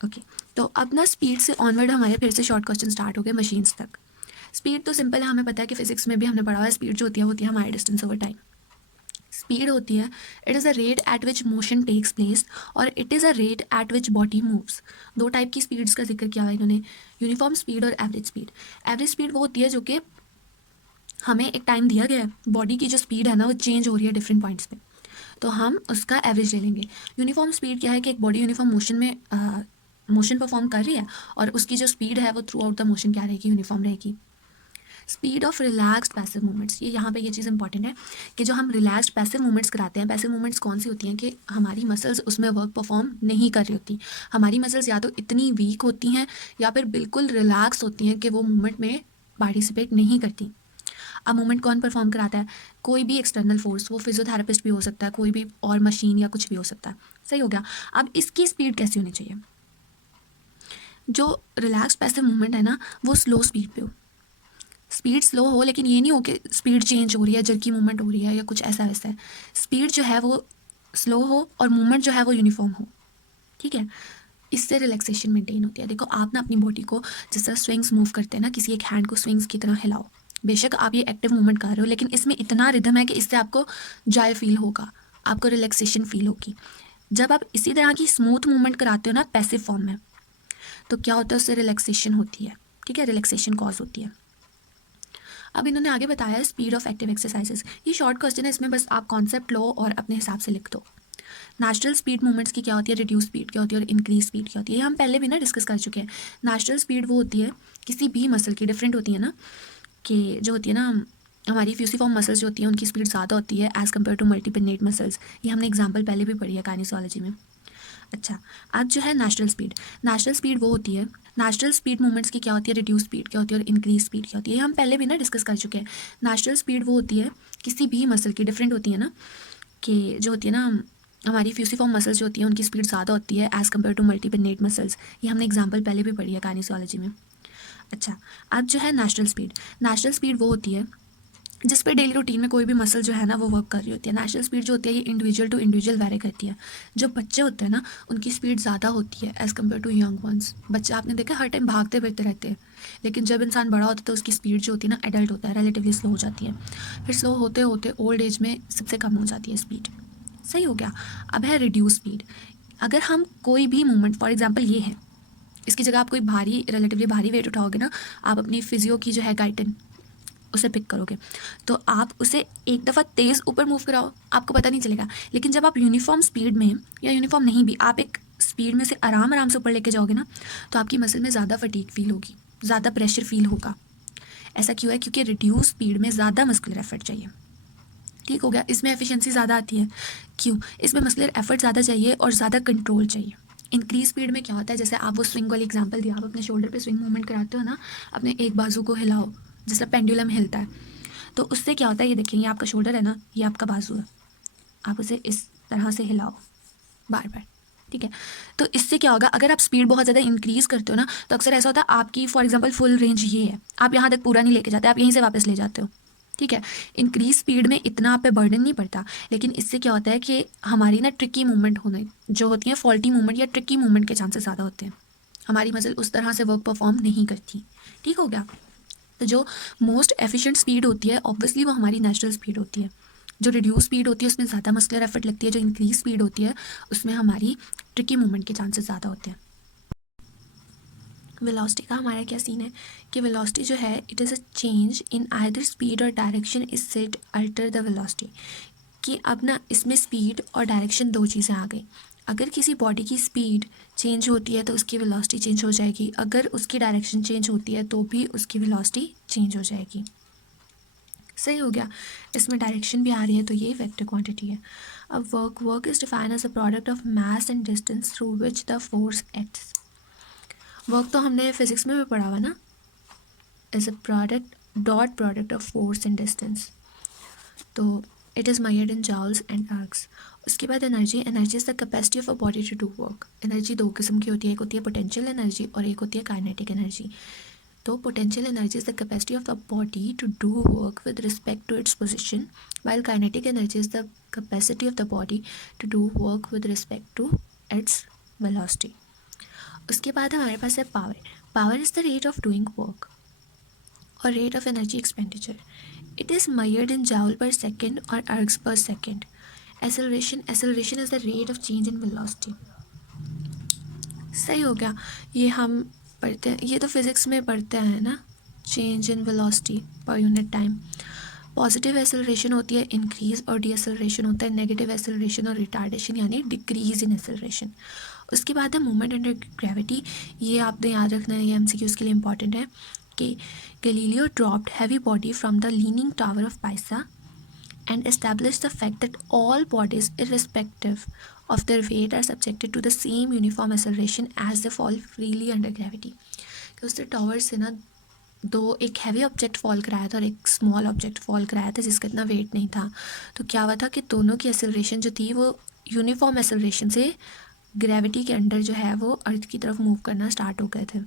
Okay, तो अब ना स्पीड से ऑनवर्ड हमारे फिर से शॉर्ट क्वेश्चन स्टार्ट हो गए मशीन्स तक। स्पीड तो सिंपल है, हमें पता है कि फिजिक्स में भी हमने पढ़ा हुआ है, स्पीड जो होती है हमारी डिस्टेंस ओवर टाइम। स्पीड होती है, it is a rate at which motion takes place, और it is a rate at which body moves. दो टाइप की स्पीड्स का जिक्र किया हुआ है इन्होंने, यूनिफॉर्म स्पीड और एवरेज स्पीड। एवरेज स्पीड वो होती है जो कि हमें एक टाइम दिया गया है, बॉडी की जो स्पीड है ना वो चेंज हो रही है डिफरेंट पॉइंट्स पे, तो हम उसका एवरेज ले लेंगे। यूनिफॉर्म स्पीड क्या है कि एक बॉडी यूनिफॉर्म मोशन में मोशन परफॉर्म कर रही है और उसकी जो स्पीड है वो थ्रू आउट द मोशन क्या रहेगी, यूनिफॉर्म रहेगी। Speed of relaxed passive movements, ये यहाँ पे ये चीज़ इंपॉर्टेंट है कि जो हम रिलैक्स्ड पैसिव मूवमेंट्स कराते हैं, पैसिव मूवमेंट्स कौन सी होती हैं कि हमारी मसल्स उसमें वर्क परफॉर्म नहीं कर रही होती। हमारी मसल्स या तो इतनी वीक होती हैं या फिर बिल्कुल रिलैक्स होती हैं कि वो मूवमेंट में पार्टिसिपेट नहीं करती। अब मूवमेंट कौन परफॉर्म कराता है, कोई भी एक्सटर्नल फोर्स, वो फिजियोथेरेपिस्ट भी हो सकता है, कोई भी और मशीन या कुछ भी हो सकता है। सही हो गया। अब इसकी स्पीड कैसी होनी चाहिए, जो रिलैक्स पैसिव मूवमेंट है ना वो स्लो स्पीड पे हो। स्पीड स्लो हो लेकिन ये नहीं हो कि स्पीड चेंज हो रही है, जर्की मूवमेंट हो रही है या कुछ ऐसा वैसा है। स्पीड जो है वो स्लो हो और मूवमेंट जो है वो यूनिफॉर्म हो, ठीक है। इससे रिलैक्सेशन मेंटेन होती है। देखो आप ना अपनी बॉडी को जिस तरह स्विंग्स मूव करते हैं ना, किसी एक हैंड को स्विंग्स की तरह हिलाओ। बेशक आप ये एक्टिव मूवमेंट कर रहे हो लेकिन इसमें इतना रिदम है कि इससे आपको जॉय फील होगा, आपको रिलैक्सेशन फील होगी। जब आप इसी तरह की स्मूथ मूवमेंट कराते हो ना पैसिव फॉर्म में, तो क्या होता है, उससे रिलैक्सेशन होती है, ठीक है, रिलैक्सेशन कॉज होती है। अब इन्होंने आगे बताया स्पीड ऑफ एक्टिव एक्सरसाइजेस। ये शॉर्ट क्वेश्चन है, इसमें बस आप कॉन्सेप्ट लो और अपने हिसाब से लिख दो। नेचुरल स्पीड मूवमेंट्स की क्या होती है, रिड्यूस स्पीड क्या होती है और इंक्रीज स्पीड क्या होती है, ये हम पहले भी ना डिस्कस कर चुके हैं। नेचुरल स्पीड वो होती है किसी भी मसल की, डिफरेंट होती है ना, कि जो होती है ना हमारी फ्यूसीफॉर्म मसल्स जो होती हैं उनकी स्पीड ज़्यादा होती है एज़ कम्पेयर टू मल्टीपिनेट मसल्स। ये हमने एग्जाम्पल पहले भी पढ़ी है काइनेसोलॉजी में। अच्छा, आज जो है नेचुरल स्पीड, नेचुरल स्पीड वो होती है, नेचुरल स्पीड मूवमेंट्स की क्या होती है, रिड्यूस स्पीड क्या होती है और इंक्रीज स्पीड क्या होती है, ये हम पहले भी ना डिस्कस कर चुके हैं। नेचुरल स्पीड वो होती है किसी भी मसल की, डिफरेंट होती है ना, कि जो होती है ना हमारी फ्यूसीफॉर्म मसल्स जो होती हैं उनकी स्पीड ज़्यादा होती है एज़ कम्पेयर टू मल्टीपिनेट मसल्स। ये हमने एग्जाम्पल पहले भी पढ़ी है काइनेसोलॉजी में। अच्छा, आज जो है नेचुरल स्पीड, नेचुरल स्पीड वो होती है जिस पे डेली रूटीन में कोई भी मसल जो है ना वो वर्क कर रही होती है। नेचुरल स्पीड जो होती है ये इंडिविजुअल टू इंडिविजुअल वेरी करती है। जो बच्चे होते हैं ना उनकी स्पीड ज़्यादा होती है as compare to young ones. बच्चे आपने देखा हर टाइम भागते फिरते रहते हैं, लेकिन जब इंसान बड़ा होता है तो उसकी स्पीड जो होती है ना एडल्ट होता है रिलेटिवली स्लो हो जाती है, फिर स्लो होते होते ओल्ड एज में सबसे कम हो जाती है स्पीड। सही हो गया। अब है रिड्यूस स्पीड। अगर हम कोई भी मूवमेंट, फॉर एग्जाम्पल ये है, इसकी जगह आप कोई भारी रिलेटिवली भारी वेट उठाओगे ना, आप अपनी फिजियो की जो है गाइटन उसे पिक करोगे, तो आप उसे एक दफ़ा तेज़ ऊपर मूव कराओ, आपको पता नहीं चलेगा। लेकिन जब आप यूनिफॉर्म स्पीड में या यूनिफॉर्म नहीं भी, आप एक स्पीड में से आराम आराम से ऊपर लेके जाओगे ना, तो आपकी मसल में ज़्यादा फटीग फील होगी, ज़्यादा प्रेशर फील होगा। ऐसा क्यों है, क्योंकि रिड्यूस स्पीड में ज़्यादा मस्कुलर एफर्ट चाहिए। ठीक हो गया, इसमें एफिशिएंसी ज़्यादा आती है। क्यों, इसमें मस्कुलर एफर्ट ज़्यादा चाहिए और ज़्यादा कंट्रोल चाहिए। इंक्रीज स्पीड में क्या होता है, जैसे आप वो स्विंग वाली एग्जांपल दिया, आप अपने शोल्डर पे स्विंग मूवमेंट कराते हो ना, अपने एक बाजू को हिलाओ जैसे पेंडुलम हिलता है, तो उससे क्या होता है, ये देखिए ये आपका शोल्डर है ना, ये आपका बाजू है, आप उसे इस तरह से हिलाओ बार बार, ठीक है। तो इससे क्या होगा, अगर आप स्पीड बहुत ज़्यादा इंक्रीज़ करते हो ना, तो अक्सर ऐसा होता है आपकी फॉर एग्जांपल फुल रेंज ये है, आप यहाँ तक पूरा नहीं लेके जाते, आप यहीं से वापस ले जाते हो, ठीक है। इंक्रीज स्पीड में इतना आप पे बर्डन नहीं पड़ता, लेकिन इससे क्या होता है कि हमारी ना ट्रिकी मूवमेंट होने जो होती हैं, फॉल्टी मूवमेंट या ट्रिकी मूवमेंट के चांसेस ज़्यादा होते हैं, हमारी मसल उस तरह से वर्क परफॉर्म नहीं करती। ठीक हो गया। तो जो मोस्ट एफिशिएंट स्पीड होती है ऑब्वियसली वो हमारी नेचुरल स्पीड होती है। जो रिड्यूस स्पीड होती है उसमें ज़्यादा मस्कुलर एफर्ट लगती है, जो इंक्रीज स्पीड होती है उसमें हमारी ट्रिकी मूवमेंट के चांसेस ज़्यादा होते हैं। वेलोसिटी का हमारा क्या सीन है कि वेलोसिटी जो है it is a change in either speed और direction is said alter the velocity. कि अब ना इसमें स्पीड और डायरेक्शन दो चीज़ें आ गई। अगर किसी बॉडी की स्पीड चेंज होती है तो उसकी वेलोसिटी चेंज हो जाएगी, अगर उसकी डायरेक्शन चेंज होती है तो भी उसकी वेलोसिटी चेंज हो जाएगी। सही हो गया। इसमें डायरेक्शन भी आ रही है तो ये वेक्टर क्वांटिटी है। अब work is defined as a product of mass and distance through which the force acts. Work तो हमने फिजिक्स में भी पढ़ा हुआ ना, is a product of force and distance, तो it is measured in joules and ergs. उसके बाद energy is the capacity of a body to do work. Energy दो किस्म की होती है, एक होती है पोटेंशियल एनर्जी और एक होती है काइनेटिक एनर्जी। तो potential energy is the capacity of the body to do work with respect to its position, while kinetic energy is the capacity of the body to do work with respect to its velocity. उसके बाद हमारे पास है power. Power is the rate of doing work और rate of energy expenditure. It is measured in joule per second or ergs per second. Acceleration is the rate of change in velocity. सही हो गया. ये हम पढ़ते हैं, ये तो फिज़िक्स में पढ़ते हैं ना, change in velocity per unit time. Positive acceleration होती है इंक्रीज और डीएसेलरेशन होता है नेगेटिव एसेलरेशन और रिटार्डेशन यानी डिक्रीज इन एसेलरेशन. उसके बाद है मूवमेंट अंडर ग्रेविटी. ये आपने याद रखना है, ये एमसीक्यूज़ के लिए इंपॉर्टेंट है कि Galileo dropped heavy body from the leaning tower of पाइसा and established the fact that all bodies, irrespective of their weight, are subjected to the same uniform acceleration as they fall freely under gravity. कि उसने tower से ना दो, एक heavy object fall कराया था और एक स्मॉल ऑब्जेक्ट फॉल कराया था जिसका इतना वेट नहीं था. तो क्या हुआ था कि दोनों की एसेलरेशन जो थी वो यूनिफॉर्म एसेलरेशन से ग्रेविटी के अंडर जो है वो अर्थ की तरफ मूव करना स्टार्ट हो गए थे.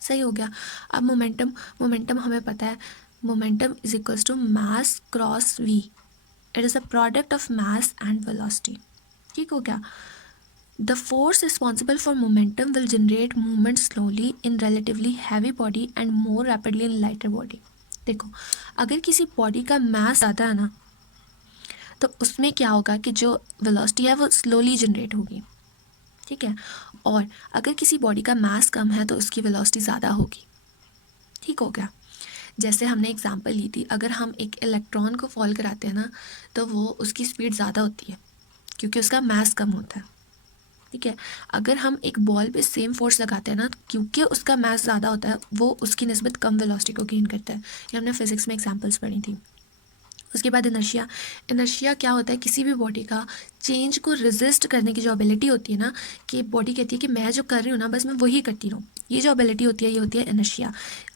सही हो गया. अब मोमेंटम हमें पता है, momentum is equals to mass cross v. It is a product of mass and velocity. ठीक हो गया. The force responsible for momentum will generate movement slowly in relatively heavy body and more rapidly in lighter body. देखो, अगर किसी body का मास ज़्यादा है ना तो उसमें क्या होगा कि जो वेलोसिटी है वो स्लोली जनरेट होगी. ठीक है. और अगर किसी बॉडी का मास कम है तो उसकी वेलोसिटी ज़्यादा होगी. ठीक हो गया. जैसे हमने एग्जांपल ली थी, अगर हम एक इलेक्ट्रॉन को फॉल कराते हैं ना तो वो उसकी स्पीड ज़्यादा होती है क्योंकि उसका मास कम होता है. ठीक है. अगर हम एक बॉल पे सेम फोर्स लगाते हैं ना क्योंकि उसका मास ज़्यादा होता है वो उसकी निस्बत कम वेलोसिटी को गेन करता है. ये हमने फिज़िक्स में एग्जांपल्स पढ़ी थी. उसके बाद इनर्शिया क्या होता है, किसी भी बॉडी का चेंज को रेजिस्ट करने की जो एबिलिटी होती है ना, कि बॉडी कहती है कि मैं जो कर रही हूँ ना बस मैं वही करती रहूँ, ये जो एबिलिटी होती है ये होती है इनर्शिया.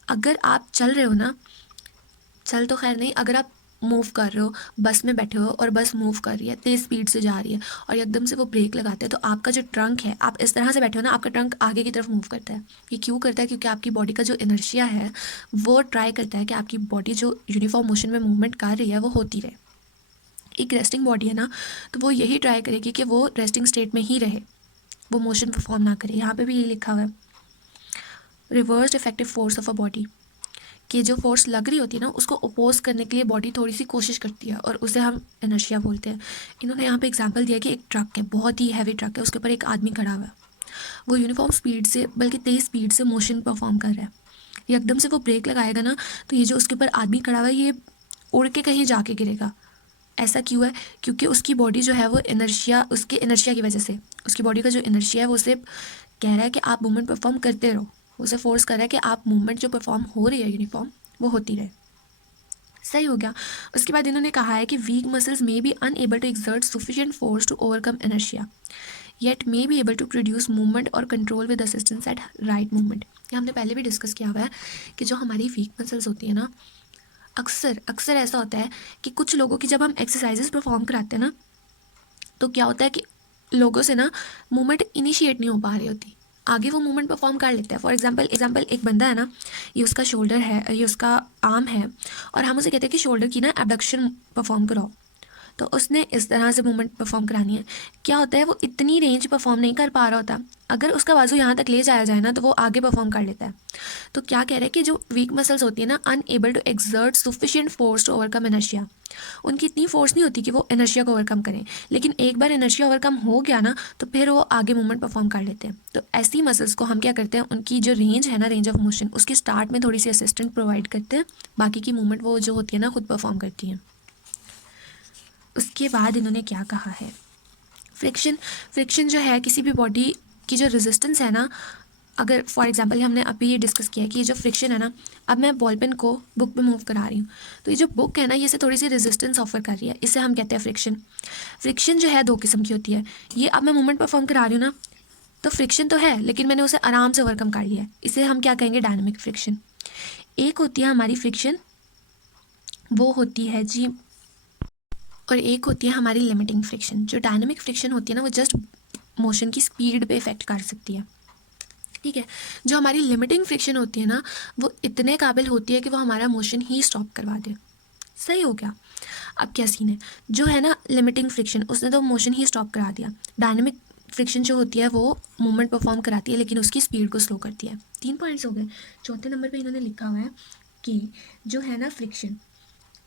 अगर आप चल रहे हो ना, चल तो खैर नहीं, अगर आप मूव कर रहे हो, बस में बैठे हो और बस मूव कर रही है, तेज़ स्पीड से जा रही है और एकदम से वो ब्रेक लगाते हैं तो आपका जो ट्रंक है, आप इस तरह से बैठे हो ना, आपका ट्रंक आगे की तरफ मूव करता है. ये क्यों करता है? क्योंकि आपकी बॉडी का जो इनर्शिया है वो ट्राई करता है कि आपकी बॉडी जो यूनिफॉर्म मोशन में मूवमेंट कर रही है वो होती रहे. एक रेस्टिंग बॉडी है ना तो वो यही ट्राई करेगी कि वो रेस्टिंग स्टेट में ही रहे, वो मोशन परफॉर्म ना करे. यहाँ पे भी यही लिखा हुआ है, reversed effective force of a body, कि जो फोर्स लग रही होती है ना उसको अपोज करने के लिए बॉडी थोड़ी सी कोशिश करती है और उसे हम इनर्शिया बोलते हैं. इन्होंने यहाँ पे एग्जांपल दिया कि एक ट्रक है, बहुत ही हैवी ट्रक है, उसके ऊपर एक आदमी खड़ा हुआ है, वो यूनिफॉर्म स्पीड से बल्कि तेज़ स्पीड से मोशन परफॉर्म कर रहा है. ये एकदम से वो ब्रेक लगाएगा ना तो ये जो उसके ऊपर आदमी खड़ा हुआ है ये उड़ के कहीं जाके गिरेगा. ऐसा क्यों है? क्योंकि उसकी बॉडी जो है वो इनर्शिया, उसके इनर्शिया की वजह से, उसकी बॉडी का जो इनर्शिया है वो उसे कह रहा है कि आप मूवमेंट परफॉर्म करते रहो, उसे फोर्स कर रहा है कि आप मूवमेंट जो परफॉर्म हो रही है यूनिफॉर्म वो होती रहे. सही हो गया. उसके बाद इन्होंने कहा है कि weak muscles may be unable to exert sufficient force to overcome inertia yet may be able to produce movement और control with assistance at right movement. ये हमने पहले भी डिस्कस किया हुआ है कि जो हमारी वीक मसल्स होती है ना, अक्सर ऐसा होता है कि कुछ लोगों की जब हम एक्सरसाइजेस परफॉर्म कराते हैं ना तो क्या होता है कि लोगों से ना मूवमेंट इनिशिएट नहीं हो पा रही होती, आगे वो मूवमेंट परफॉर्म कर लेते हैं. फॉर एग्जांपल एक बंदा है ना, ये उसका शोल्डर है, ये उसका आर्म है और हम उसे कहते हैं कि शोल्डर की ना एबडक्शन परफॉर्म कराओ, तो उसने इस तरह से मूवमेंट परफॉर्म करानी है. क्या होता है, वो इतनी रेंज परफॉर्म नहीं कर पा रहा होता, अगर उसका बाजू यहाँ तक ले जाया जाए ना तो वो आगे परफॉर्म कर लेता है. तो क्या कह रहे हैं कि जो वीक मसल्स होती है ना, unable to exert sufficient force to overcome inertia, उनकी इतनी फोर्स नहीं होती कि वो इनर्शिया को ओवरकम करें, लेकिन एक बार इनर्शिया ओवरकम हो गया ना तो फिर वो आगे मूवमेंट परफॉर्म कर लेते हैं. तो ऐसी मसल्स को हम क्या करते हैं, उनकी जो रेंज है ना, रेंज ऑफ मोशन, उसके स्टार्ट में थोड़ी सी असिस्टेंट प्रोवाइड करते हैं, बाकी की मूवमेंट वो जो होती है ना खुद परफॉर्म करती हैं. उसके बाद इन्होंने क्या कहा है, फ्रिक्शन जो है किसी भी बॉडी की जो रेजिस्टेंस है ना, अगर फॉर एग्जांपल हमने अभी ये डिस्कस किया कि ये जो फ्रिक्शन है ना, अब मैं बॉल पेन को बुक पे मूव करा रही हूँ तो ये जो बुक है ना ये से थोड़ी सी रेजिस्टेंस ऑफर कर रही है, इसे हम कहते हैं फ्रिक्शन जो है दो किस्म की होती है. ये अब मैं मूवमेंट परफॉर्म करा रही हूँ ना तो फ्रिक्शन तो है लेकिन मैंने उसे आराम से ओवरकम कर लिया है, इसे हम क्या कहेंगे, डायनामिक फ्रिक्शन. एक होती है हमारी फ्रिक्शन, वो होती है जी, और एक होती है हमारी लिमिटिंग फ्रिक्शन. जो डायनामिक फ्रिक्शन होती है ना वो जस्ट मोशन की स्पीड पे इफेक्ट कर सकती है. ठीक है. जो हमारी लिमिटिंग फ्रिक्शन होती है ना वो इतने काबिल होती है कि वो हमारा मोशन ही स्टॉप करवा दे. सही हो गया. अब क्या सीन है, जो है ना लिमिटिंग फ्रिक्शन उसने तो मोशन ही स्टॉप करा दिया, डायनामिक फ्रिक्शन जो होती है वो मूवमेंट परफॉर्म कराती है लेकिन उसकी स्पीड को स्लो करती है। 3 पॉइंट्स हो गए। चौथे नंबर पे इन्होंने लिखा हुआ है कि जो है ना फ्रिक्शन,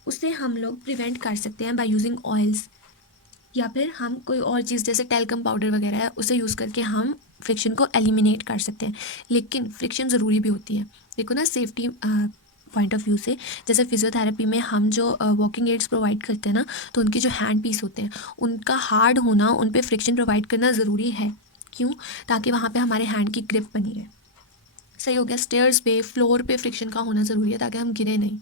उसे हम लोग प्रिवेंट कर सकते हैं बाय यूजिंग ऑयल्स, या फिर हम कोई और चीज़ जैसे टेल्कम पाउडर वगैरह है उसे यूज़ करके हम फ्रिक्शन को एलिमिनेट कर सकते हैं। लेकिन फ्रिक्शन ज़रूरी भी होती है। देखो ना, सेफ्टी पॉइंट ऑफ व्यू से, जैसे फिजियोथेरेपी में हम जो वॉकिंग एड्स प्रोवाइड करते हैं ना, तो उनके जो हैंड पीस होते हैं उनका हार्ड होना, उन पे फ्रिक्शन प्रोवाइड करना ज़रूरी है। क्यों? ताकि वहाँ पे हमारे हैंड की ग्रिप बनी रहे। सही हो गया। स्टेयर्स पे, फ्लोर पे फ्रिक्शन का होना ज़रूरी है ताकि हम गिरे नहीं।